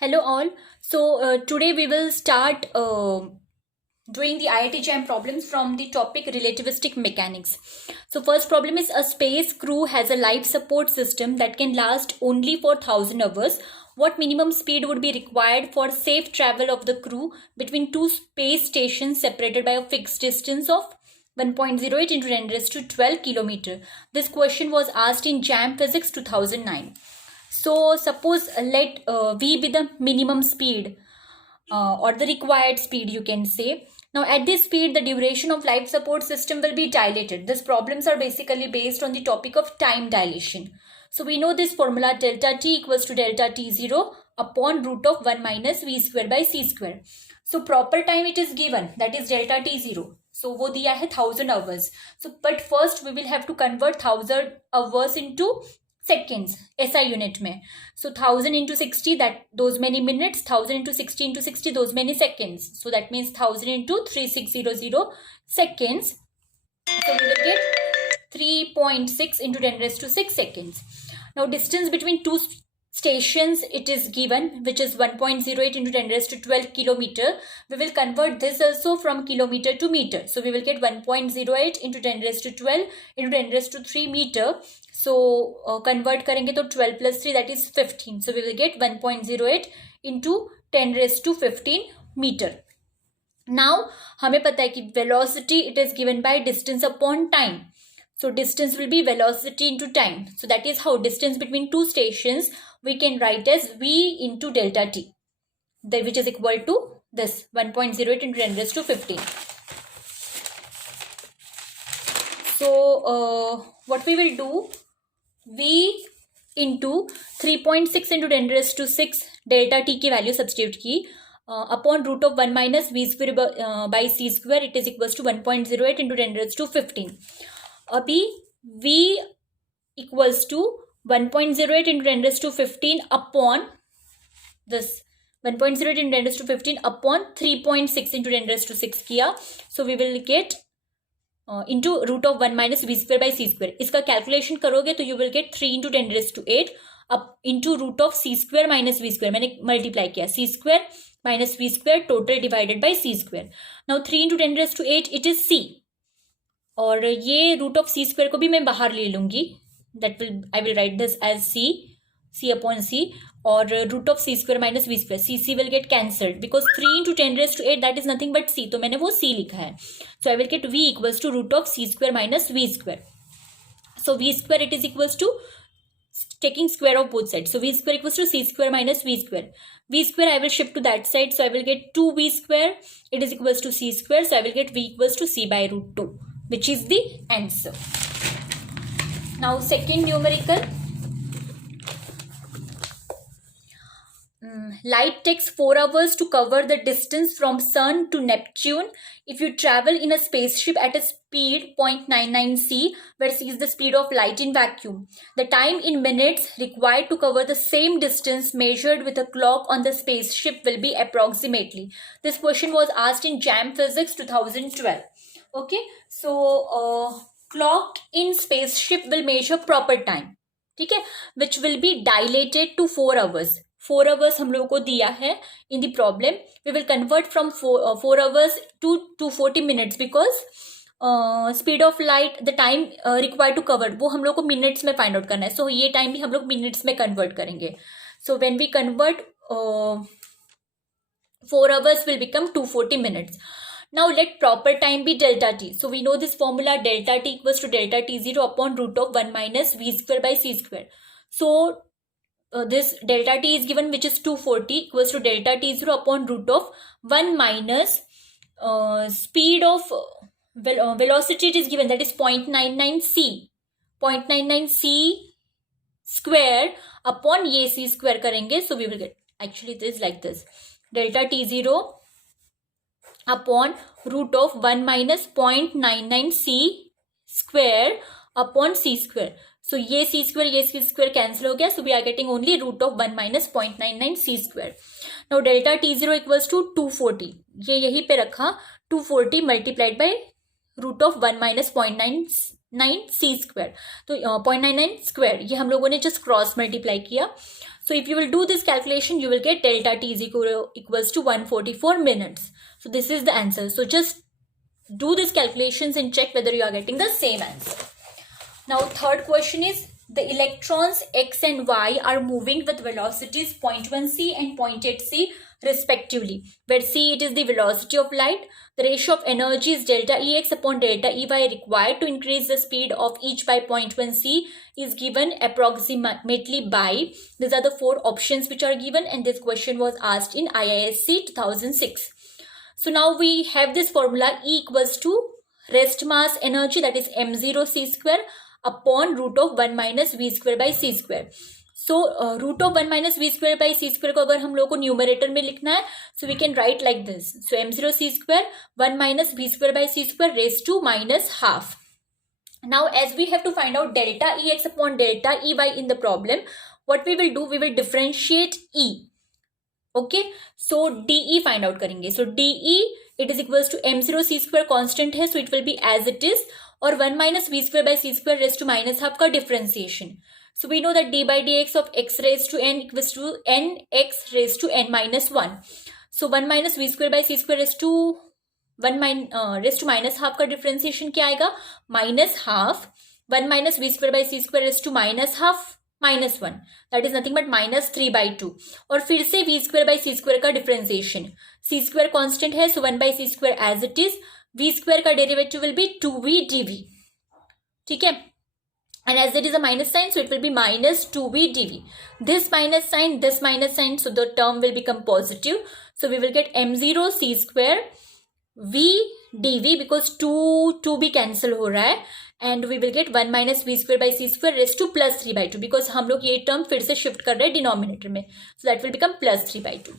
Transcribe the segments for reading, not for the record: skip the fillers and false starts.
Hello all. Today we will start doing the IIT JAM problems from the topic relativistic mechanics. So first problem is a space crew has a life support system that can last only for 1000 hours. What minimum speed would be required for safe travel of the crew between two space stations separated by a fixed distance of 1.08 into 10 raised to 12 kilometer? This question was asked in JAM Physics 2009. So suppose let v be the minimum speed or the required speed, you can say. Now at this speed the duration of life support system will be dilated. These problems are basically based on the topic of time dilation. So we know this formula delta t equals to delta t0 upon root of 1 minus v square by c square. So proper time it is given, that is delta t0. So वो दिया है 1000 hours. So but first we will have to convert 1000 hours into seconds SI unit में. So 1000 into 60, that those many minutes, 1000 into 60 into 60, those many seconds. So that means 1000 into 3600 seconds. So we will get 3.6 into 10 raised to 6 seconds. Now distance between two stations it is given, which is 1.08 into 10 raised to 12 kilometer. We will convert this also from kilometer to meter. So we will get 1.08 into 10 raised to 12 into 10 raised to 3 meter. So convert करेंगे तो 12 plus 3, that is 15. So we will get 1.08 into 10 raised to 15 meter. Now हमें पता है कि velocity it is given by distance upon time. So distance will be velocity into time. So that is how distance between two stations we can write as v into delta t, which is equal to this 1.08 into 10 raised to 15. So what we will do, v into 3.6 into 10 raised to 6 delta t की value substitute की upon root of 1 minus we square by C square it is equals to 1.08 into 10 raised to 15. अभी v equals to 1.08 into 10 raised to 15 upon this 1.08 into 10 raised to 15 upon 3.6 into 10 raised to 6 किया. So we will get into root of 1 minus v square by c square. इसका calculation करोगे तो you will get 3 into 10 raised to 8 up into root of c square minus v square. मैंने multiply किया c square minus v square total divided by c square. Now 3 into 10 raised to 8 it is c, और ये root of c square को भी मैं बाहर ले लूंगी. That will I will write this as c upon c, और root of c square minus we square, c will get cancelled because 3 into 10 raised to 8 that is nothing but c, तो मैंने वो सी लिखा है. So I will get v equals to root of c square minus we square. So v square it is equals to taking square of both sides. So v square equals to c square minus v square. V square I will shift to that side. So I will get 2v square. It is equals to c square. So I will get v equals to c by root 2, which is the answer. Now second numerical. Light takes 4 hours to cover the distance from Sun to Neptune. If you travel in a spaceship at a speed 0.99 c, where c is the speed of light in vacuum, the time in minutes required to cover the same distance measured with a clock on the spaceship will be approximately. This question was asked in JAM Physics 2012. Okay, so clock in spaceship will measure proper time, ठीक है, which will be dilated to 4 hours. 4 hours हम लोगों को दिया है in the problem. We will convert from 4 hours to 240 minutes because speed of light, the time required to cover, वो हम लोग को minutes में find out करना है. So ये time भी हम लोग minutes में convert करेंगे. So when we convert 4 hours will become 240 minutes. Now let proper time be delta t. So we know this formula delta t equals to delta t0 upon root of 1 minus v square by c square. So this delta t is given, which is 240 equals to delta t0 upon root of 1 minus speed of velocity it is given, that is 0.99 c. 0.99 c square upon ये c square करेंगे. So we will get, actually this is like this, delta t0 upon root of 1 minus 0.99 c square upon c square. So ये c square cancel हो गया. So we are getting only root of 1 minus 0.99 c square. Now delta t0 equals to 240. ये यहीं पे रखा, 240 multiplied by root of 1 minus 0.99 c square. तो 0.99 square ये हम लोगों ने just cross multiply किया. So if you will do this calculation, you will get delta t is equals to 144 minutes. So this is the answer. So just do these calculations and check whether you are getting the same answer. Now third question is, the electrons x and y are moving with velocities 0.1 c and 0.8 c respectively, where c it is the velocity of light. The ratio of energy is delta Ex upon delta Ey required to increase the speed of each by 0.1 c is given approximately by, these are the four options which are given, and this question was asked in IISc 2006. So now we have this formula, E equals to rest mass energy, that is m0 c square upon root of 1 minus v square by c square. So root of 1 minus v square by c square को अगर हम लोग को numerator में लिखना है, so we can write like this. So m0 c square 1 minus v square by c square raised to minus half. Now as we have to find out delta Ex upon delta Ey in the problem, what we will do, we will differentiate E. Okay, so dE find out करेंगे. So dE it is equals to m0 c square constant है, so it will be as it is, और 1 minus v square by c square raised to minus half का differentiation. So we know that d by dx of x raised to n equals to nx raised to n minus 1. So 1 minus v square by c square raised to raised to minus half का differentiation क्या आएगा, minus half 1 minus v square by c square raised to minus half minus 1, that is nothing but minus 3 by 2. और फिर से v square by c square का differentiation, c square constant है, so 1 by c square as it is, v square का derivative will be 2v dv. ठीक है, and as it is a minus sign, so it will be minus 2v dv. This minus sign, so the term will become positive. So we will get m0 c square v dv, because 2 भी cancel हो रहा है, and we will get 1 minus v square by c square raised to plus 3 by 2, because हम लोग ये term फिर से shift कर रहे हैं denominator में, so that will become plus 3 by 2.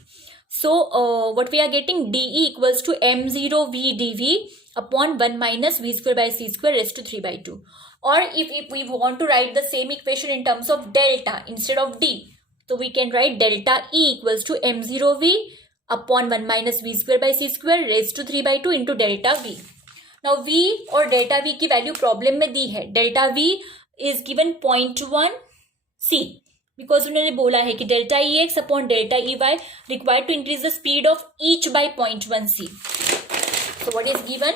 So what we are getting, dE equals to m0 v dv upon 1 minus v square by c square raised to 3 by 2. Or if we want to write the same equation in terms of delta instead of d, so we can write delta E equals to m0 v upon 1 minus v square by c square raised to 3 by 2 into delta v. Now v और delta v की value problem में दी है. delta v is given 0.1 c, because उन्होंने बोला है कि delta Ex upon delta Ey required to increase the speed of each by 0.1 c. So what is given,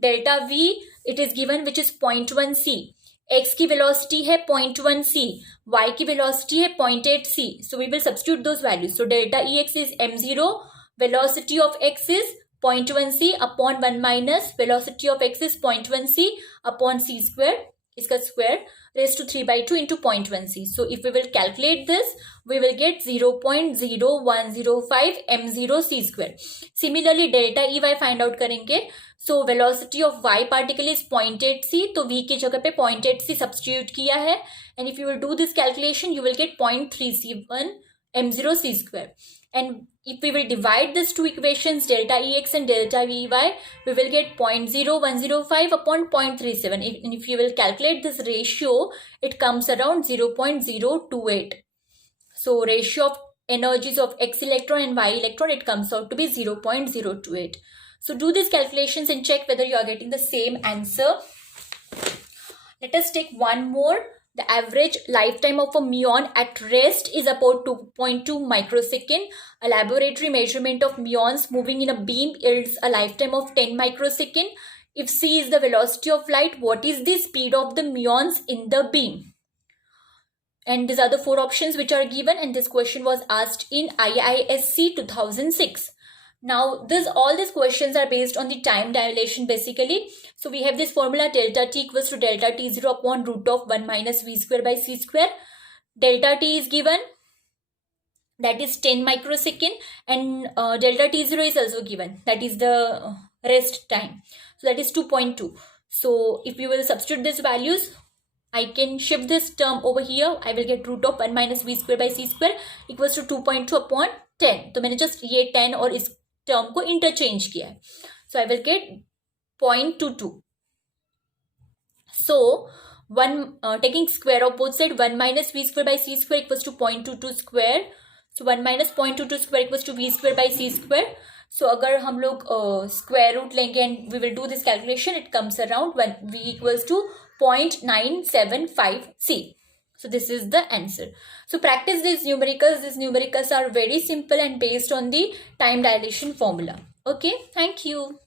delta v it is given which is 0.1 c, x की velocity है 0.1 c, y की velocity है 0.8 c. So we will substitute those values. So delta Ex is m0, velocity of x is 0.1 c upon 1 minus velocity of x is 0.1 c upon c square, इसका square raised to 3 by 2 into 0.1 c. So if we will calculate this, we will get 0.0105 m0 c square. Similarly delta Ey find out करेंगे. So velocity of y particle is 0.8 c, तो v की जगह पे 0.8 c substitute किया है, and if you will do this calculation, you will get 0.371 m0 c square. And if we will divide these two equations, delta Ex and delta Ey, we will get 0.0105 upon 0.37. And if you will calculate this ratio, it comes around 0.028. So ratio of energies of x electron and y electron, it comes out to be 0.028. So do these calculations and check whether you are getting the same answer. Let us take one more. The average lifetime of a muon at rest is about 2.2 microsecond. A laboratory measurement of muons moving in a beam yields a lifetime of 10 microsecond. If c is the velocity of light, what is the speed of the muons in the beam? And these are the four options which are given, and this question was asked in IISc 2006. Now all these questions are based on the time dilation basically. So we have this formula, delta t equals to delta t0 upon root of 1 minus v square by c square. Delta t is given, that is 10 microsecond, and delta t0 is also given, that is the rest time, so that is 2.2. So if you will substitute these values, I can shift this term over here. I will get root of 1 minus v square by c square equals to 2.2 upon 10. तो मैंने just ये 10 और इस term को interchange किया है. So I will get 0.22. So taking square of both side, 1 minus v square by c square equals to 0.22 square. So 1 minus 0.22 square equals to v square by c square. So अगर हम लोग square root लेंगे and we will do this calculation, it comes around when v equals to 0.975 c. So this is the answer. So practice these numericals. These numericals are very simple and based on the time dilation formula. Okay, thank you.